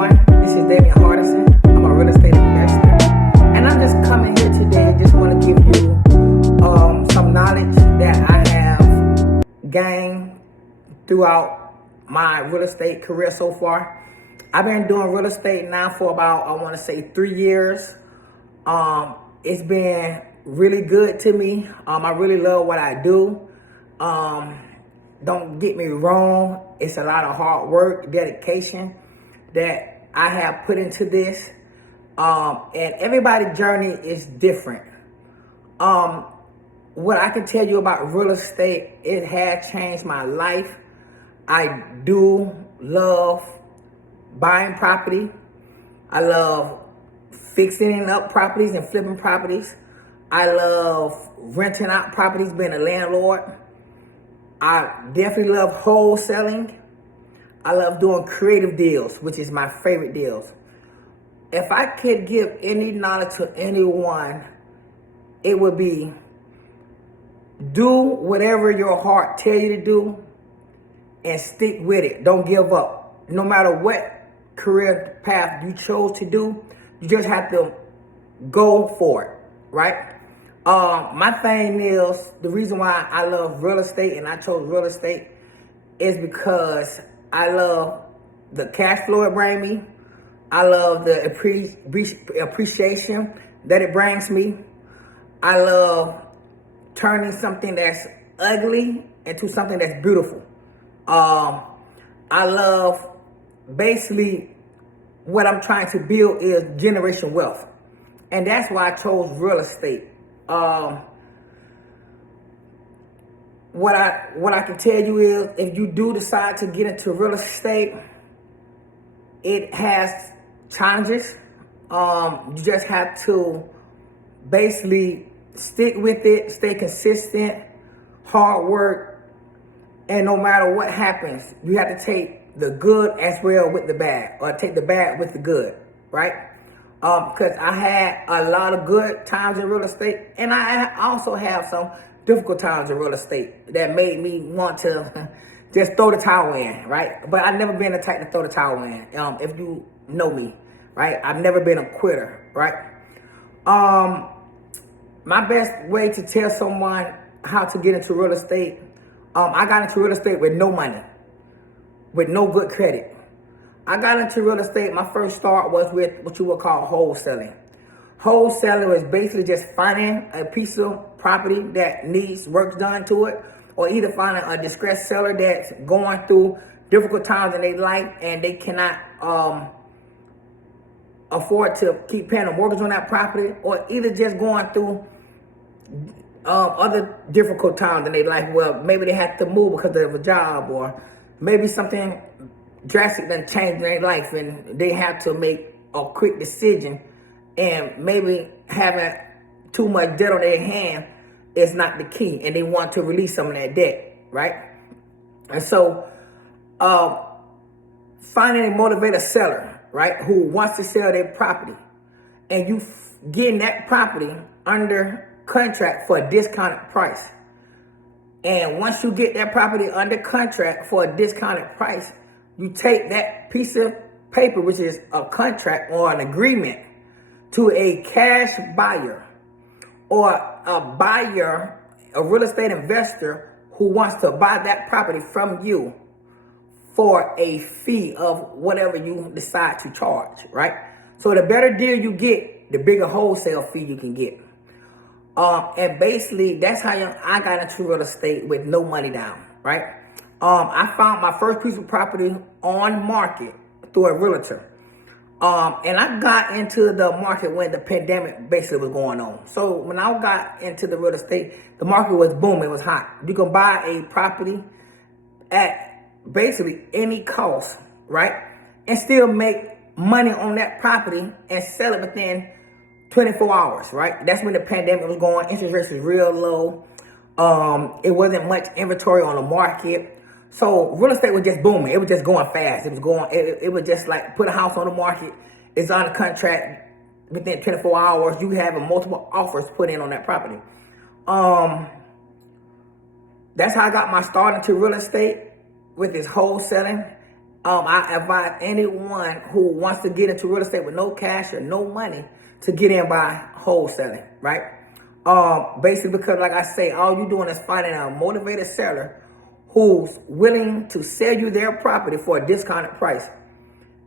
everyone, this is Damian Hardison. I'm a real estate investor, and I'm just coming here today and just want to give you some knowledge that I have gained throughout my real estate career so far. I've been doing real estate now for about, I want to say 3 years. It's been really good to me. I really love what I do. Don't get me wrong, it's a lot of hard work, dedication that I have put into this. And everybody's journey is different. What I can tell you about real estate, it has changed my life. I do love buying property. I love fixing up properties and flipping properties. I love renting out properties, being a landlord. I definitely love wholesaling. I love doing creative deals, which is my favorite deals. If I could give any knowledge to anyone, it would be do whatever your heart tells you to do and stick with it. Don't give up. No matter what career path you chose to do, you just have to go for it, right? My thing is, the reason why I love real estate and I chose real estate is because I love the cash flow it brings me. I love the appreciation that it brings me. I love turning something that's ugly into something that's beautiful. I love, basically, what I'm trying to build is generation wealth. And that's why I chose real estate. What I can tell you is, if you do decide to get into real estate, it has challenges. You just have to basically stick with it, stay consistent, hard work, and no matter what happens, you have to take the good as well with the bad, or take the bad with the good, right? Because I had a lot of good times in real estate, and I also have some difficult times in real estate that made me want to just throw the towel in, right? But I've never been the type to throw the towel in. If you know me, right? I've never been a quitter, right? My best way to tell someone how to get into real estate, I got into real estate with no money, with no good credit. I got into real estate, my first start was with what you would call wholesaling. Wholesaling was basically just finding a piece of property that needs work done to it, or either finding a distressed seller that's going through difficult times in their life and they cannot afford to keep paying a mortgage on that property, or either just going through other difficult times in their life. Well, maybe they have to move because of a job, or maybe something drastic done changed in their life and they have to make a quick decision, and maybe having too much debt on their hand is not the key, and they want to release some of that debt, right? And so finding a motivated seller, right, who wants to sell their property, and you getting that property under contract for a discounted price. And once you get that property under contract for a discounted price, you take that piece of paper, which is a contract or an agreement, to a cash buyer or a buyer, a real estate investor who wants to buy that property from you for a fee of whatever you decide to charge, right? So the better deal you get, the bigger wholesale fee you can get. And basically, that's how I got into real estate with no money down, right? I found my first piece of property on market through a realtor. And I got into the market when the pandemic basically was going on. So when I got into the real estate, the market was booming, it was hot. You can buy a property at basically any cost, right? And still make money on that property and sell it within 24 hours, right? That's when the pandemic was going. Interest rates was real low. It wasn't much inventory on the market. So real estate was just booming. It was just going fast. It was just like put a house on the market. It's on the contract within 24 hours. You have multiple offers put in on that property. That's how I got my start into real estate, with this wholesaling. I advise anyone who wants to get into real estate with no cash or no money to get in by wholesaling, right? Basically because like I say, all you're doing is finding a motivated seller who's willing to sell you their property for a discounted price.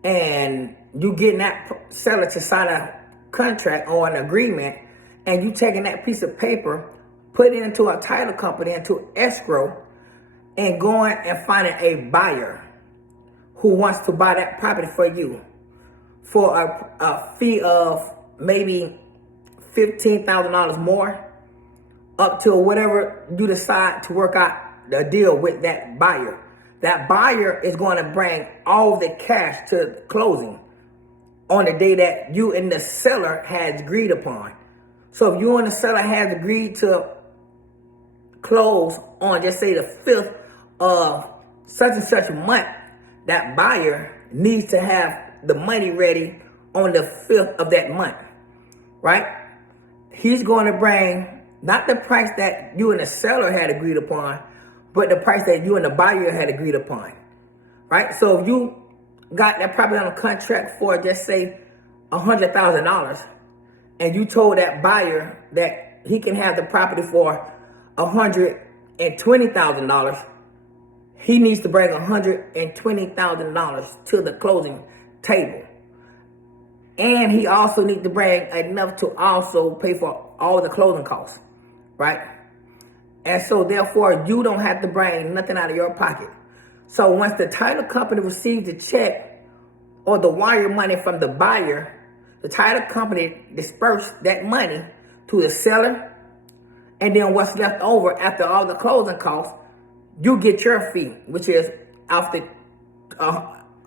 And you getting that seller to sign a contract or an agreement, and you taking that piece of paper, put it into a title company, into escrow, and going and finding a buyer who wants to buy that property for you for a fee of maybe $15,000 more, up to whatever you decide to work out the deal with that buyer. That buyer is going to bring all the cash to closing on the day that you and the seller has agreed upon. So if you and the seller has agreed to close on, just say, the 5th of such and such month, that buyer needs to have the money ready on the 5th of that month, right? He's going to bring not the price that you and the seller had agreed upon, but the price that you and the buyer had agreed upon, right? So if you got that property on a contract for, just say, $100,000, and you told that buyer that he can have the property for $120,000, he needs to bring $120,000 to the closing table. And he also needs to bring enough to also pay for all the closing costs, right? And so therefore, you don't have to bring nothing out of your pocket. So once the title company receives the check or the wire money from the buyer, the title company disperses that money to the seller. And then what's left over after all the closing costs, you get your fee, which is after,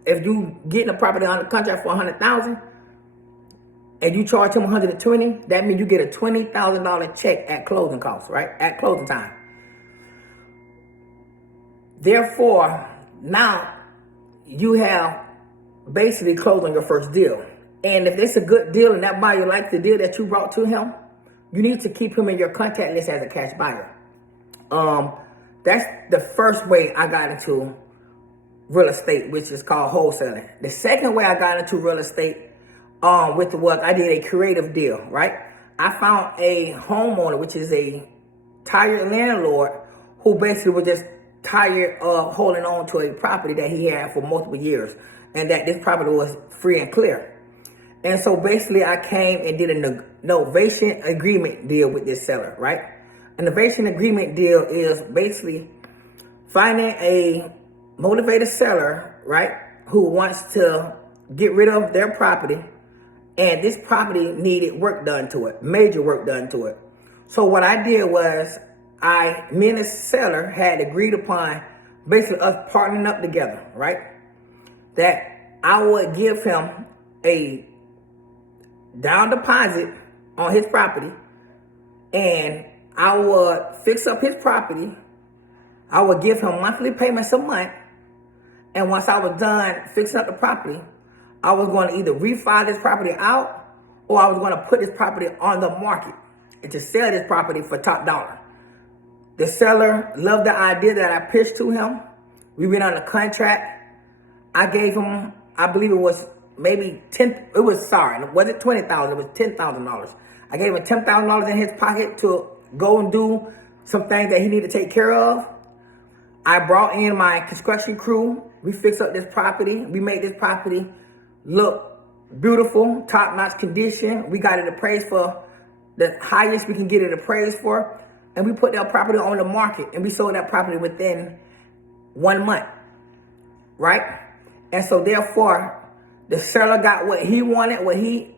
if you getting a property on the contract for $100,000 and you charge him $120,000, that means you get a $20,000 check at closing costs, right? At closing time. Therefore, now you have basically closed on your first deal. And if it's a good deal and that buyer likes the deal that you brought to him, you need to keep him in your contact list as a cash buyer. That's the first way I got into real estate, which is called wholesaling. The second way I got into real estate I did a creative deal, right? I found a homeowner, which is a tired landlord, who basically was just tired of holding on to a property that he had for multiple years, and that this property was free and clear. And so basically I came and did a novation agreement deal with this seller, right? A novation agreement deal is basically finding a motivated seller, right, who wants to get rid of their property, and this property needed work done to it, major work done to it. So what I did was, me and the seller had agreed upon basically us partnering up together, right? That I would give him a down deposit on his property, and I would fix up his property. I would give him monthly payments a month, and once I was done fixing up the property, I was going to either refi this property out, or I was going to put this property on the market and to sell this property for top dollar. The seller loved the idea that I pitched to him. We went on a contract. I gave him, I believe it was maybe it wasn't $20,000, it was $10,000. I gave him $10,000 in his pocket to go and do some things that he needed to take care of. I brought in my construction crew. We fixed up this property. We made this property look beautiful, top-notch condition. We got it appraised for the highest we can get it appraised for. And we put that property on the market, and we sold that property within 1 month, right? And so therefore, the seller got what he wanted, what he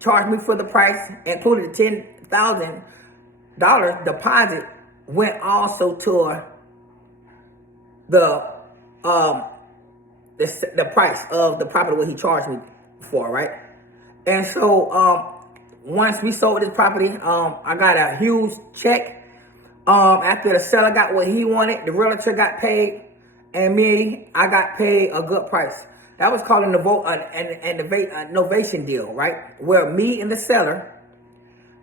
charged me for the price, included the $10,000 deposit, went also to the price of the property what he charged me for, right? And so once we sold this property, I got a huge check. After the seller got what he wanted, the realtor got paid, and I got paid a good price. That was called a novation deal, right? Where me and the seller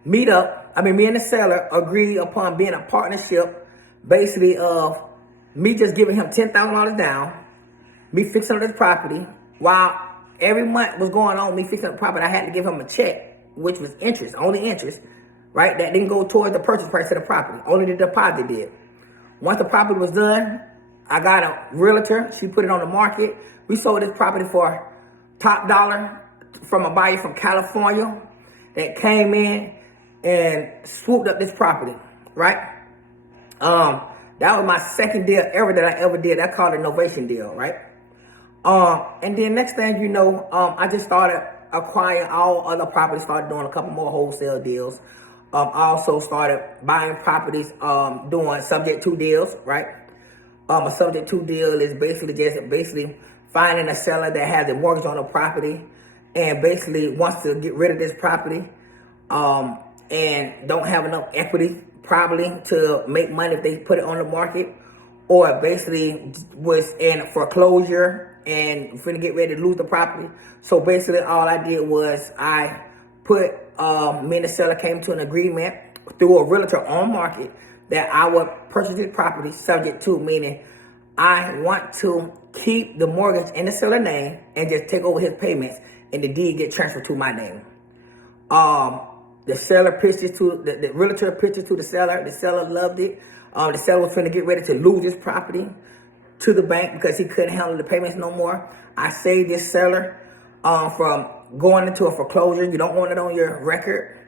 me and the seller agree upon being a partnership, basically of me just giving him $10,000 down, Me fixing up this property, while every month was going on, me fixing up the property, I had to give him a check, which was interest, only interest, right? That didn't go towards the purchase price of the property. Only the deposit did. Once the property was done, I got a realtor. She put it on the market. We sold this property for top dollar from a buyer from California that came in and swooped up this property, right? That was my second deal ever that I ever did. I called it a novation deal, right? And then next thing you know, I just started acquiring all other properties, started doing a couple more wholesale deals. Also started buying properties, doing subject to deals, right? A subject to deal is basically finding a seller that has a mortgage on a property and basically wants to get rid of this property, and don't have enough equity probably to make money if they put it on the market, or basically was in foreclosure and finna get ready to lose the property. So basically all I did was I put, me and the seller came to an agreement through a realtor on market that I would purchase this property subject to, meaning I want to keep the mortgage in the seller name and just take over his payments and the deed get transferred to my name. The seller pitched it to, the realtor pitched it to the seller. The seller loved it. The seller was finna get ready to lose his property to the bank because he couldn't handle the payments no more. I saved this seller from going into a foreclosure. You don't want it on your record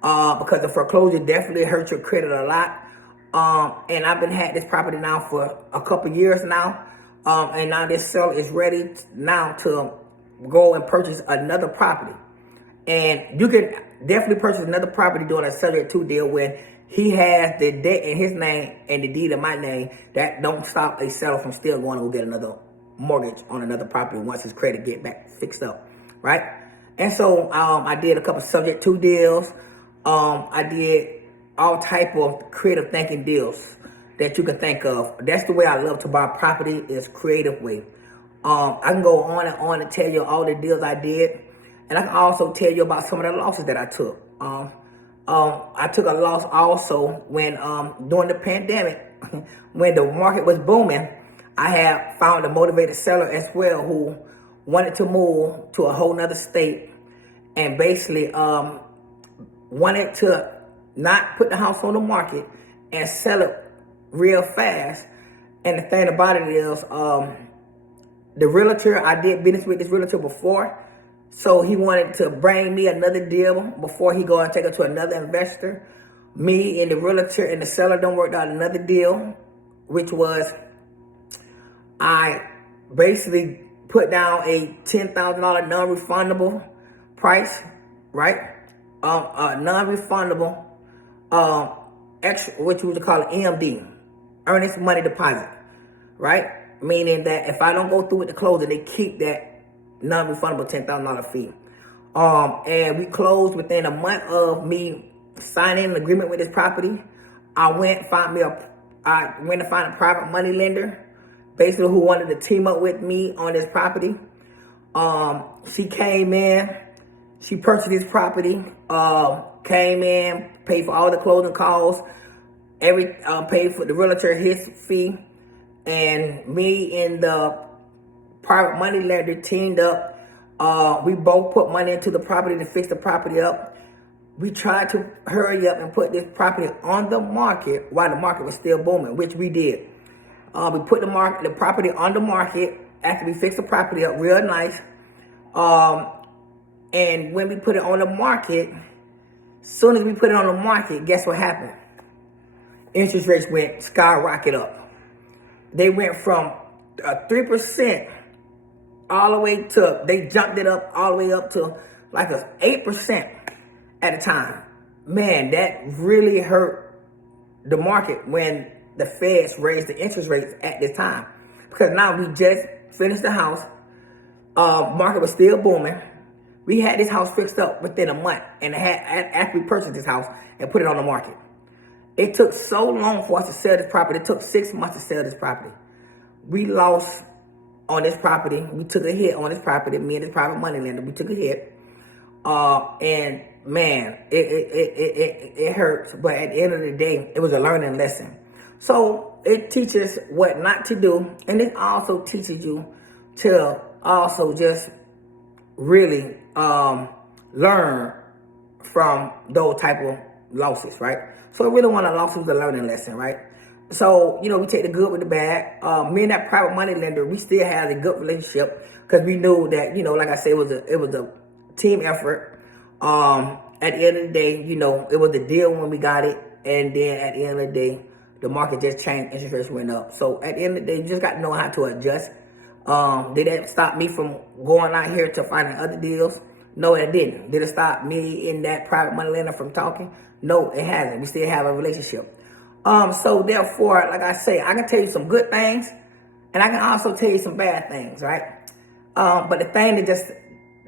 because the foreclosure definitely hurts your credit a lot. And I've been had this property now for a couple years now. And now this seller is ready now to go and purchase another property. And you can definitely purchase another property doing a subject to deal when he has the debt in his name and the deed in my name. That don't stop a seller from still going to go get another mortgage on another property once his credit get back fixed up, right? And so I did a couple subject to deals. I did all type of creative thinking deals that you can think of. That's the way I love to buy property, is creative way. I can go on and tell you all the deals I did. And I can also tell you about some of the losses that I took. I took a loss also when during the pandemic, when the market was booming. I had found a motivated seller as well who wanted to move to a whole nother state and basically wanted to not put the house on the market and sell it real fast. And the thing about it is, the realtor, I did business with this realtor before. So he wanted to bring me another deal before he go and take it to another investor. Me and the realtor and the seller done worked out another deal, which was I basically put down a $10,000 non-refundable price, right? Non-refundable, extra, what you would call an EMD, earnest money deposit, right? Meaning that if I don't go through with the closing, they keep that non-refundable $10,000 fee. And we closed within a month of me signing an agreement with this property. I went to find a private money lender, basically who wanted to team up with me on this property. She came in, she purchased this property, came in, paid for all the closing costs, paid for the realtor his fee, and me and the private money lender teamed up. We both put money into the property to fix the property up. We tried to hurry up and put this property on the market while the market was still booming, which we did. We put the property on the market after we fixed the property up real nice. And when we put it on the market, soon as we put it on the market, guess what happened? Interest rates went skyrocket up. They went from 3% all the way to, they jumped it up all the way up to like a 8% at a time. Man, that really hurt the market when the Feds raised the interest rates at this time. Because now we just finished the house. Market was still booming. We had this house fixed up within a month and after we purchased this house and put it on the market. It took so long for us to sell this property. It took 6 months to sell this property. We lost on this property. We took a hit on this property. Me and this private money lender, we took a hit. And man, it hurts. But at the end of the day, it was a learning lesson. So it teaches what not to do. And it also teaches you to also just really learn from those type of losses, right? So really one of the losses is a learning lesson, right? So, you know, we take the good with the bad. Me and that private money lender, we still have a good relationship because we knew that, you know, like I said, it was a team effort. At the end of the day, you know, it was a deal when we got it. And then at the end of the day, the market just changed, interest rates went up. So at the end of the day, you just got to know how to adjust. Did that stop me from going out here to finding other deals? No, it didn't. Did it stop me in that private money lender from talking? No, it hasn't. We still have a relationship. So therefore, like I say, I can tell you some good things, and I can also tell you some bad things, right? But the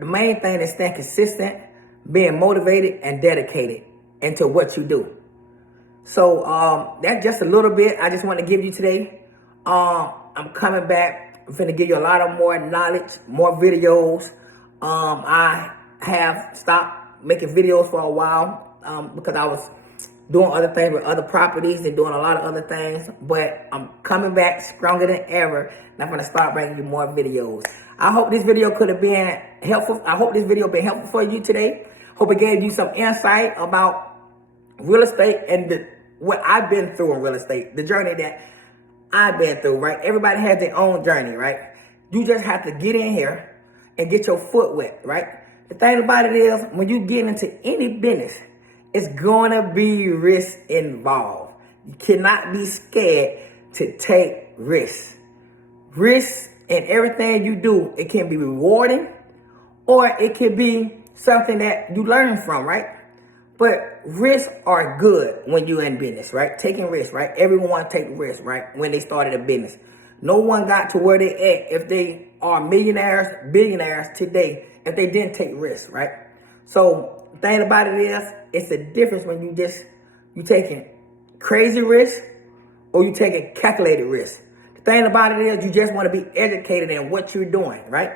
main thing is staying consistent, being motivated and dedicated into what you do. So that's just a little bit I just want to give you today. I'm coming back. I'm finna give you a lot of more knowledge, more videos. I have stopped making videos for a while because I was doing other things with other properties and doing a lot of other things. But I'm coming back stronger than ever, and I'm gonna start bringing you more videos. I hope this video could have been helpful. I hope this video been helpful for you today. Hope it gave you some insight about real estate and what I've been through in real estate, the journey that I've been through, right? Everybody has their own journey, right? You just have to get in here and get your foot wet, right? The thing about it is, when you get into any business, it's going to be risk involved. You cannot be scared to take risks. Risks in everything you do, it can be rewarding or it can be something that you learn from, right? But risks are good when you're in business, right? Taking risks, right? Everyone take risks, right? When they started a business. No one got to where they at if they are millionaires, billionaires today if they didn't take risks, right? So the thing about it is, it's the difference when you taking crazy risks or you taking calculated risks. The thing about it is, you just want to be educated in what you're doing, right?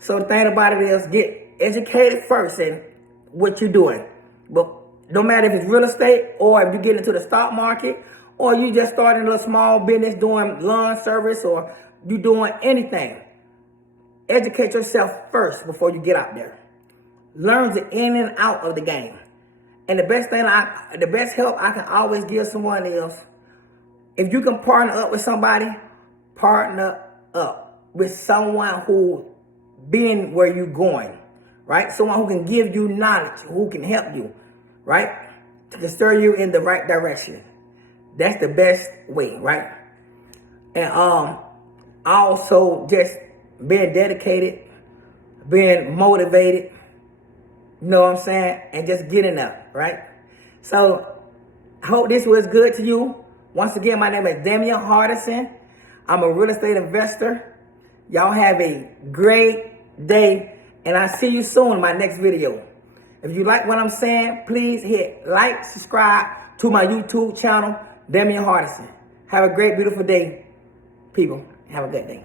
So the thing about it is, get educated first in what you're doing. But no matter if it's real estate or if you get into the stock market or you just starting a small business doing lawn service or you doing anything, educate yourself first before you get out there. Learn the in and out of the game. And the best help I can always give someone is, if you can partner up with somebody, partner up with someone who been where you're going, right? Someone who can give you knowledge, who can help you, right? To steer you in the right direction. That's the best way, right? And also just being dedicated, being motivated, you know what I'm saying? And just getting up, right? So I hope this was good to you. Once again, my name is Damian Hardison. I'm a real estate investor. Y'all have a great day, and I'll see you soon in my next video. If you like what I'm saying, please hit like, subscribe to my YouTube channel, Damian Hardison. Have a great, beautiful day, people. Have a good day.